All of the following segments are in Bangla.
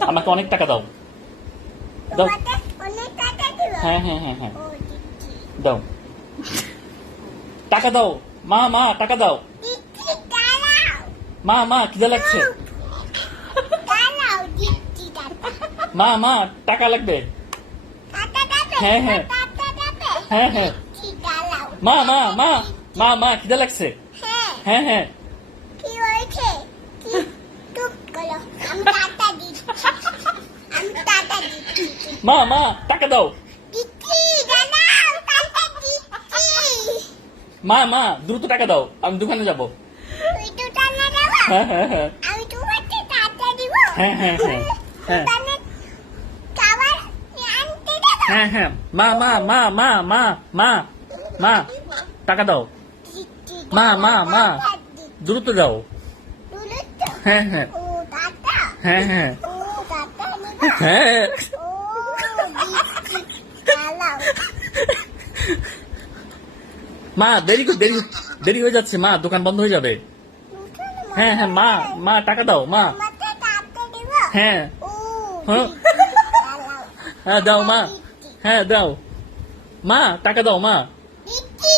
আমাকে অনেক টাকা দাও। দাও। তোমাকে অনেক টাকা দিব। হ্যাঁ হ্যাঁ হ্যাঁ হ্যাঁ ও দিচ্ছি। দাও। টাকা দাও। মা মা টাকা দাও। দিচ্ছি, দাঁড়াও। মা মা খিদে লাগছে। দাঁড়াও, দিচ্ছি টাকা। মা মা টাকা লাগবে। টাকা দেবে? হ্যাঁ, হ্যাঁ। টাকা দেবে? হ্যাঁ হ্যাঁ দিচ্ছি, দাঁড়াও। মা মা মা মা মা খিদে লাগছে। হ্যাঁ, হ্যাঁ হ্যাঁ কি হয়েছে? কি? চুপ করো। আমি টাকা দিচ্ছি। আমি টাকা দিচ্ছি। মা মা টাকা দাও। দিচ্ছি, দাঁড়াও, টাকা দিচ্ছি। মা মা দ্রুত টাকা দাও, আমি দোকানে যাব। তুই তো টাকা দেবো? হ্যাঁ হ্যাঁ হ্যাঁ আমি তোমাকে টাকা দিব। হ্যাঁ, হ্যাঁ, হ্যাঁ, হ্যাঁ। দোকানে খাবার আনতে দেবো? হ্যাঁ হ্যাঁ মা মা মা মা মা মা মা টাকা দাও। দিচ্ছি, মা, মা, মা। টাকা দিচ্ছি। দ্রুত দাও। তুলে তো? হ্যাঁ হ্যাঁ ও টাকা? হ্যাঁ হ্যাঁ ও টাকা নিব? হ্যাঁ ও দিচ্ছি, দাঁড়াও। মা দেরি দেরি হয়ে যাচ্ছে মা, দোকান বন্ধ হয়ে যাবে। হ্যাঁ হ্যাঁ মা মা টাকা দাও মা। তোমাকে টাকা দিব? হ্যাঁ ও হ্যাঁ। দিচ্ছি, দাঁড়াও। হ্যাঁ দাও মা। দিচ্ছি, হ্যাঁ দাও মা টাকা দাও মা। দিচ্ছি,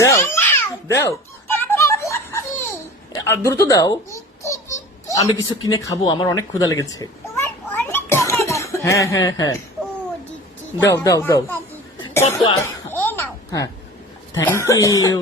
দাও দাঁড়াও। দাও টাকা দিচ্ছি, দ্রুত দাও। দিচ্ছি, দিচ্ছি। আমি কিছু কিনে খাবো, আমার অনেক ক্ষুধা লেগেছে। তোমার অনেক টাকা লাগবে। হ্যাঁ হ্যাঁ হ্যাঁ ও দিচ্ছি, দাও, দাও, দাও। টাকা দিচ্ছি। কত এ নাও। হ্যাঁ থ্যাংক ইউ।